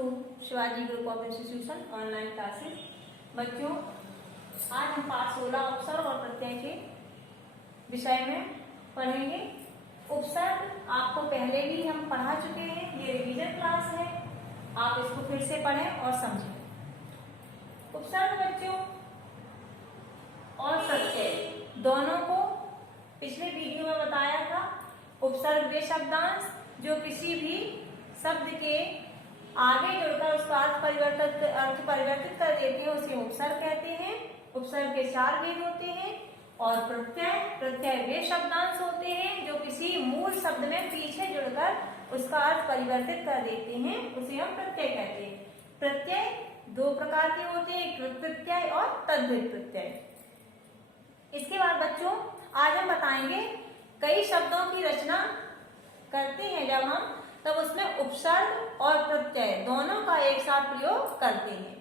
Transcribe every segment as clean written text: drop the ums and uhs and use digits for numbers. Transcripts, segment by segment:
To Shivaji Group of Institution online classes. बच्चों, आज हम पाठ 16 उपसर्ग और प्रत्यय के विषय में पढ़ेंगे। उपसर्ग आपको पहले भी हम पढ़ा चुके हैं, ये रिवीजन क्लास है, आप इसको फिर से पढ़ें और समझें। उपसर्ग बच्चों और प्रत्यय दोनों को पिछले वीडियो में बताया था। उपसर्ग वे शब्दांश जो किसी भी शब्द के आगे जुड़कर उसका अर्थ परिवर्तित कर देते हैं, उसे उपसर्ग कहते हैं। उपसर्ग के 4 भेद होते हैं। और प्रत्यय वे शब्दांश होते हैं जो किसी मूल शब्द में पीछे जुड़कर उसका अर्थ परिवर्तित कर देते हैं, उसे हम प्रत्यय कहते हैं। प्रत्यय 2 प्रकार के होते हैं, कृत प्रत्यय और तद्धित प्रत्यय। इसके बाद बच्चों आज हम बताएंगे कई शब्दों की रचना करते हैं जब हम, तब उसमें उपसर्ग और प्रत्यय दोनों का एक साथ प्रयोग करते हैं।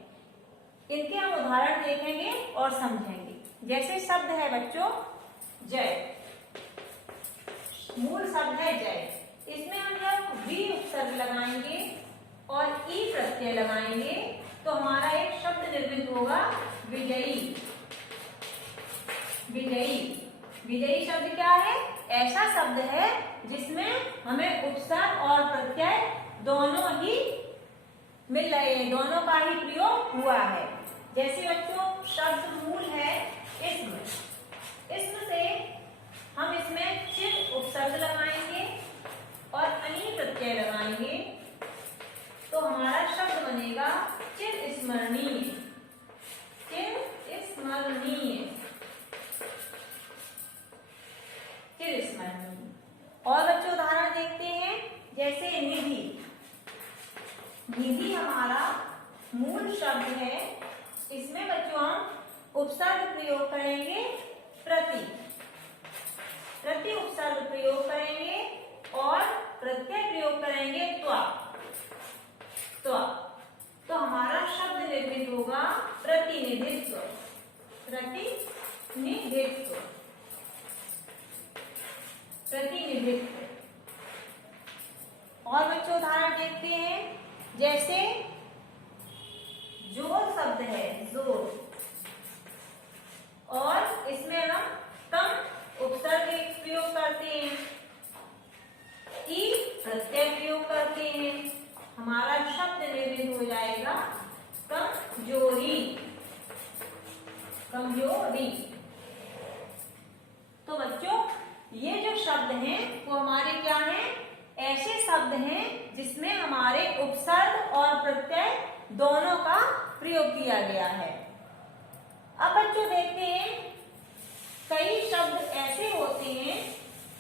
इनके हम उदाहरण देखेंगे और समझेंगे। जैसे शब्द है बच्चों जय, मूल शब्द है जय। इसमें हम जब वी उपसर्ग लगाएंगे और ई प्रत्यय लगाएंगे तो हमारा एक शब्द निर्मित होगा विजयी। विजयी विजयी शब्द क्या है? ऐसा शब्द है जिसमें हमें उपसर्ग और प्रत्यय दोनों ही मिल रहे हैं, दोनों का ही प्रयोग हुआ है। जैसे बच्चों शब्द मूल है इस्म। इस्म से हम इसमें चिर उपसर्ग लगाएंगे और अनी प्रत्यय लगाएंगे तो हमारा शब्द बनेगा चिर स्मरणीय। चिर स्मरणीय, चिर स्मरणीय। और बच्चों उदाहरण देखते हैं। जैसे निधि। निधि हमारा मूल शब्द है, इसमें बच्चों हम उपसर्ग प्रयोग करेंगे प्रति। प्रति उपसर्ग प्रयोग करेंगे और प्रत्यय प्रयोग करेंगे त्वा। त्वा तो हमारा शब्द निर्मित होगा प्रतिनिधित्व। प्रतिनिधित्व, प्रतिनिधित्व। और बच्चों उदाहरण देखते हैं। जैसे जोर शब्द है, जोर, और इसमें हम कम उपसर्ग प्रयोग करते हैं, ई प्रत्यय प्रयोग करते हैं, हमारा शब्द निर्मित हो जाएगा कमजोरी। कमजोरी। तो बच्चों ये जो शब्द हैं वो हमारे क्या हैं? ऐसे शब्द हैं जिसमें हमारे उपसर्ग और प्रत्यय दोनों का प्रयोग किया गया है। अब बच्चों देखते हैं, कई शब्द ऐसे होते हैं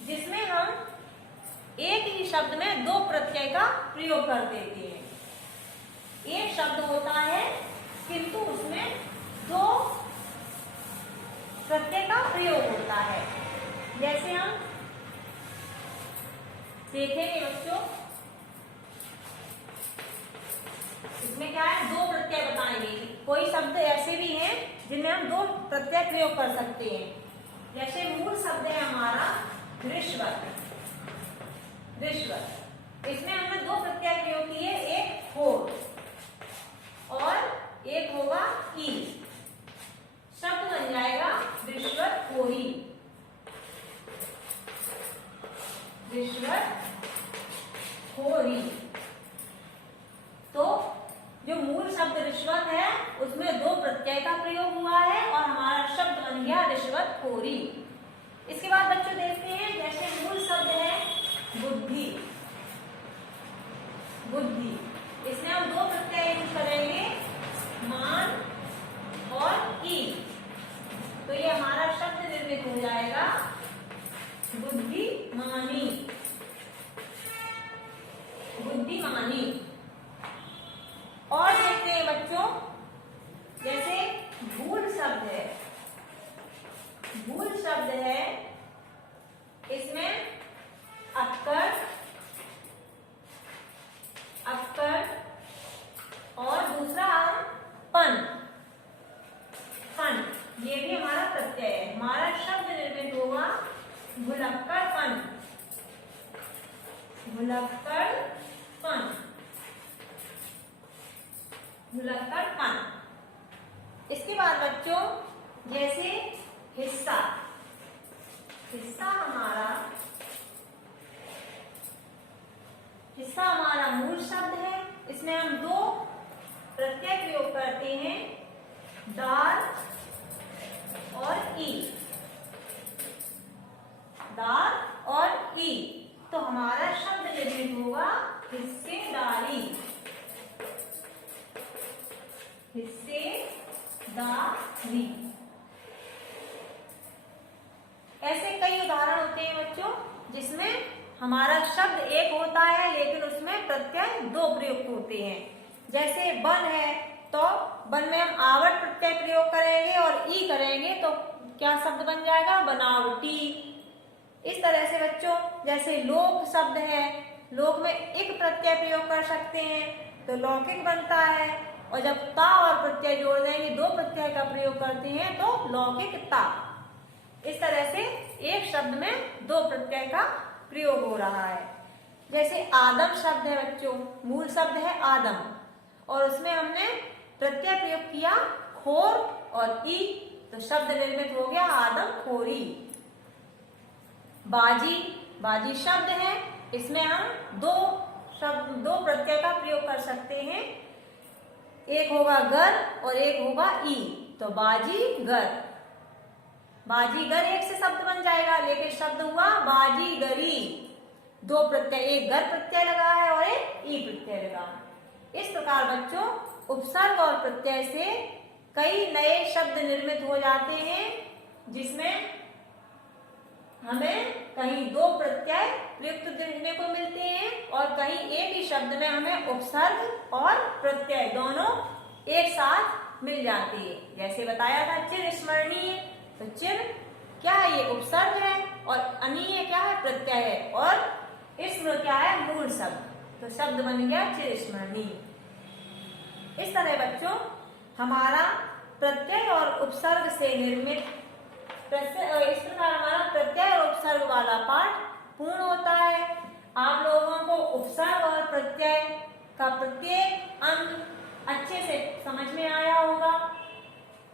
जिसमें हम एक ही शब्द में 2 प्रत्यय का प्रयोग कर देते हैं। एक शब्द होता है किंतु उसमें 2 प्रत्यय का प्रयोग होता है। जैसे हम देखेंगे बच्चों, इसमें क्या है? 2 प्रत्यय बताएंगे। कोई शब्द ऐसे भी हैं जिनमें हम 2 प्रत्यय प्रयोग कर सकते हैं। जैसे मूल शब्द है हमारा रिश्वत। रिश्वत, इसमें हमने 2 प्रत्यय प्रयोग किए, एक हो और एक होगा ई। शब्द बन जाएगा रिश्वत खोरी। रिश्वत खोरी। तो जो मूल शब्द रिश्वत है उसमें 2 प्रत्यय का प्रयोग हुआ है और हमारा शब्द बन गया रिश्वत खोरी। इसके बाद बच्चों देखते हैं। जैसे मूल शब्द है बुद्धि। बुद्धि, इसमें हम 2 प्रत्यय यूज करेंगे, मान और ई। तो ये हमारा शब्द निर्मित हो जाएगा बुद्धिमानी। बुद्धिमानी। और देखते हैं बच्चों, जैसे भूल शब्द है। भूल शब्द है, इसमें अक्कर भुलक्कड़पन। इसके बाद बच्चों जैसे हिस्सा, हिस्सा हमारा मूल शब्द है। इसमें हम दो प्रत्यय प्रयोग करते हैं, दार और ई, दार और ई। तो हमारा शब्द निर्मित होगा हिस्सेदारी, हिस्सेदारी। ऐसे कई उदाहरण होते हैं बच्चों जिसमें हमारा शब्द एक होता है लेकिन उसमें प्रत्यय दो प्रयुक्त होते हैं। जैसे बन है तो बन में हम आवट प्रत्यय प्रयोग करेंगे और ई करेंगे तो क्या शब्द बन जाएगा, बनावटी। इस तरह से बच्चों जैसे लोक शब्द है, लोक में एक प्रत्यय प्रयोग कर सकते हैं तो लौकिक बनता है, और जब ता और प्रत्यय जोड़ देंगे, दो प्रत्यय का प्रयोग करते हैं तो लौकिकता। इस तरह से एक शब्द में दो प्रत्यय का प्रयोग हो रहा है। जैसे आदम शब्द है बच्चों, मूल शब्द है आदम और उसमें हमने प्रत्यय प्रयोग किया खोर और ई, तो शब्द निर्मित हो गया आदम खोरी। बाजी, बाजी शब्द है, इसमें हम दो प्रत्यय का प्रयोग कर सकते हैं, एक होगा गर और एक होगा ई, तो बाजीगर। बाजीगर एक से शब्द बन जाएगा लेकिन शब्द हुआ बाजीगरी। दो प्रत्यय, एक गर प्रत्यय लगा है और एक ई प्रत्यय लगा है। इस प्रकार बच्चों उपसर्ग और प्रत्यय से कई नए शब्द निर्मित हो जाते हैं जिसमें हमें कहीं दो प्रत्यय प्रयुक्त देखने को मिलते हैं और कहीं एक ही शब्द में हमें उपसर्ग और प्रत्यय दोनों एक साथ मिल जाते हैं। जैसे बताया था चिर स्मरणीय, तो चिर क्या है, ये उपसर्ग है और अनीय क्या है, प्रत्यय है, और स्मृ क्या है, मूल शब्द, तो शब्द बन गया चिर स्मरणीय। इस तरह बच्चों हमारा प्रत्यय और उपसर्ग से निर्मित इस प्रकार हमारा प्रत्यय और उपसर्ग वाला पाठ पूर्ण होता है। आप लोगों को उपसर्ग और प्रत्यय का प्रत्येक अंग अच्छे से समझ में आया होगा।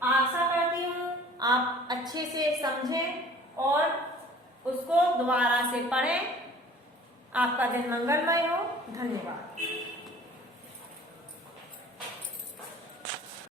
आशा करती हूँ आप अच्छे से समझें और उसको दोबारा से पढ़ें। आपका दिन मंगलमय हो। धन्यवाद।